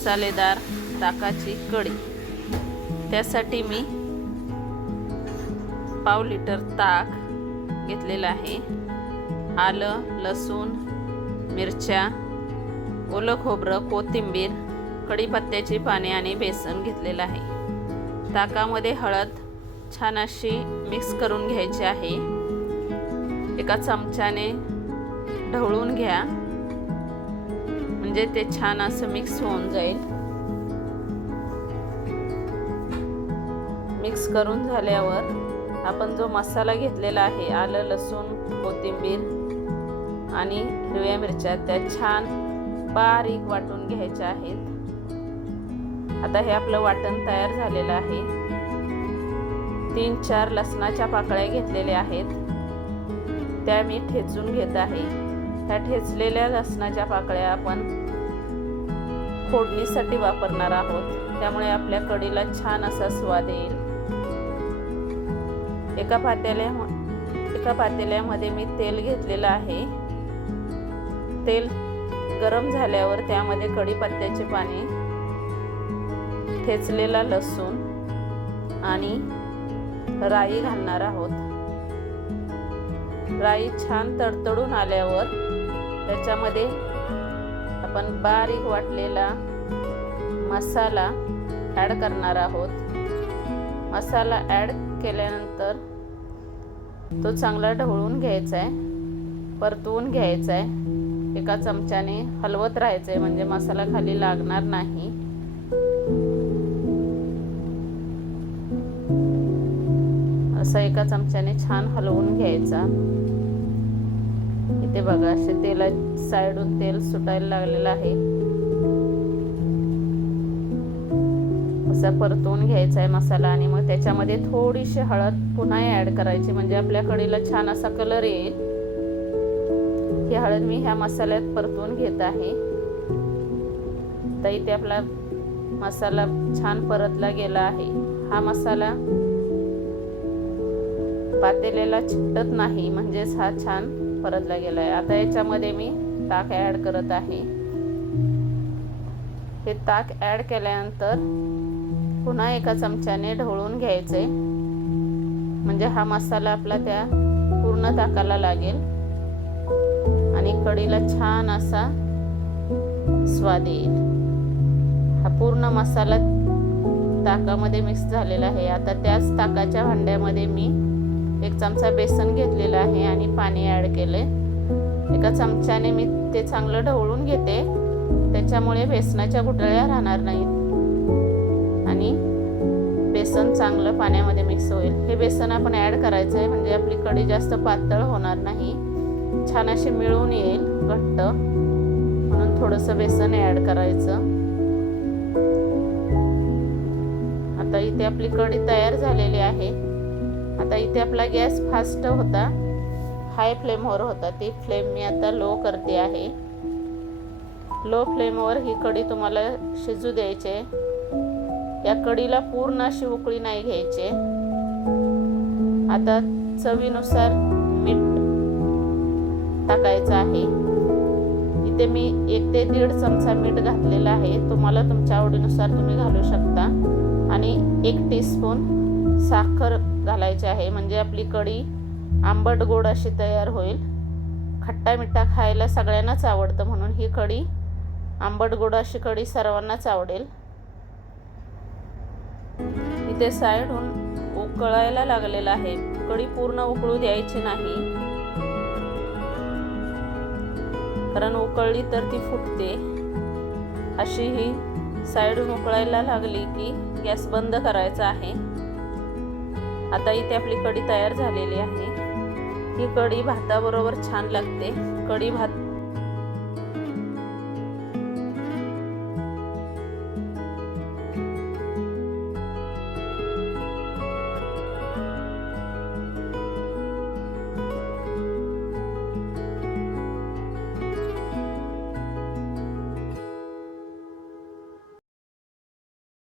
मसालेदार ताकाची कढी. त्यासाठी मी पाव लिटर ताक घेतलेलं आहे. आलं लसूण मिरच्या ओलं खोबरं कोथिंबीर कढीपत्त्याची पाने आणि बेसन घेतलेलं आहे. ताकामध्ये हळद छान अशी मिक्स करून घ्यायची आहे. एका चमच्याने ढवळून घ्या. म्हणजे ते छान असं मिक्स होऊन जाईल. मिक्स करून झाल्यावर आपण जो मसाला घेतलेला आहे आलं लसूण कोथिंबीर आणि हिरव्या मिरच्या त्या छान बारीक वाटून घ्यायच्या आहेत. आता हे आपलं वाटण तयार झालेलं आहे. तीन चार लसणाच्या पाकळ्या घेतलेल्या आहेत. त्या मी ठेचून घेत आहे. ह्या ठेचलेल्या लसणाच्या पाकळ्या आपण फोडणीसाठी वापरणार आहोत. त्यामुळे आपल्या कढीला छान असा स्वाद येईल. एका पातेल्या एका पातेल्यामध्ये मी तेल घेतलेलं आहे. तेल गरम झाल्यावर त्यामध्ये कढीपत्त्याचे पाणी ठेचलेला लसूण आणि राई घालणार आहोत. राई छान तडतडून आल्यावर त्याच्यामध्ये आपण बारीक वाटलेला मसाला ॲड करणार आहोत. मसाला ॲड केल्यानंतर तो चांगला ढवळून घ्यायचा आहे परतवून घ्यायचा आहे एका चमच्याने हलवत राहायचं आहे म्हणजे मसाला खाली लागणार नाही. असं एका चमच्याने छान हलवून घ्यायचा. ते बघा असे तेला साईडून तेल सुटायला लागलेलं आहे. असा परतून घ्यायचा आहे मसाला आणि मग त्याच्यामध्ये थोडीशी हळद पुन्हा ॲड करायची. म्हणजे आपल्या कढीला छान असा कलर येईल. ही हळद मी ह्या मसाल्यात परतून घेत आहे. तर इथे आपला मसाला छान परतला गेला आहे. हा मसाला पातेलेला चिकटत नाही म्हणजेच हा छान परतला गेला आहे आता याच्यामध्ये मी ताक ॲड करत आहे. हे ताक ॲड केल्यानंतर पुन्हा एका चमच्याने ढवळून घ्यायचे. म्हणजे हा मसाला आपला त्या पूर्ण ताकाला लागेल. आणि कढीला छान असा स्वाद येईल. हा पूर्ण मसाला ताकामध्ये मिक्स झालेला आहे. आता त्याच ताकाच्या भांड्यामध्ये मी एक चमचा बेसन घेतलेला आहे आणि पाणी ॲड केले एका चमच्याने मी ते चांगलं ढवळून घेते. त्याच्यामुळे बेसनाच्या गुठळ्या राहणार नाहीत. आणि बेसन चांगलं पाण्यामध्ये मिक्स होईल. हे बेसन आपण ॲड करायचं आहे म्हणजे आपली कढी जास्त पातळ होणार नाही. छान अशी मिळून येईल घट्ट. म्हणून थोडंसं बेसन ॲड करायचं. आता इथे आपली कढी तयार झालेली आहे. आता इथे आपला गॅस फास्ट होता. हाय फ्लेमवर होता. ती फ्लेम मी आता लो करते आहे. लो फ्लेमवर ही कढी तुम्हाला शिजू द्यायचे. या कढीला पूर्ण अशी उकळी नाही घ्यायचे. आता चवीनुसार मीठ टाकायचं आहे. इथे मी एक ते दीड चमचा मीठ घातलेला आहे. तुम्हाला तुमच्या आवडीनुसार तुम्ही घालू शकता. आणि एक टीस्पून साखर घालायची आहे. म्हणजे आपली कढी आंबट गोड अशी तयार होईल. खट्टा मिठा खायला सगळ्यांनाच आवडतं म्हणून ही कढी आंबट गोड अशी कढी सर्वांनाच आवडेल. इथे साईडहून उकळायला लागलेला आहे. कढी पूर्ण उकळू द्यायची नाही. कारण उकळली तर ती फुटते. अशी ही साईडहून उकळायला लागली की गॅस बंद करायचा आहे. आता इथे आपली कढी तयार झालेली आहे. ही कढी भाताबरोबर छान लागते. कढी भात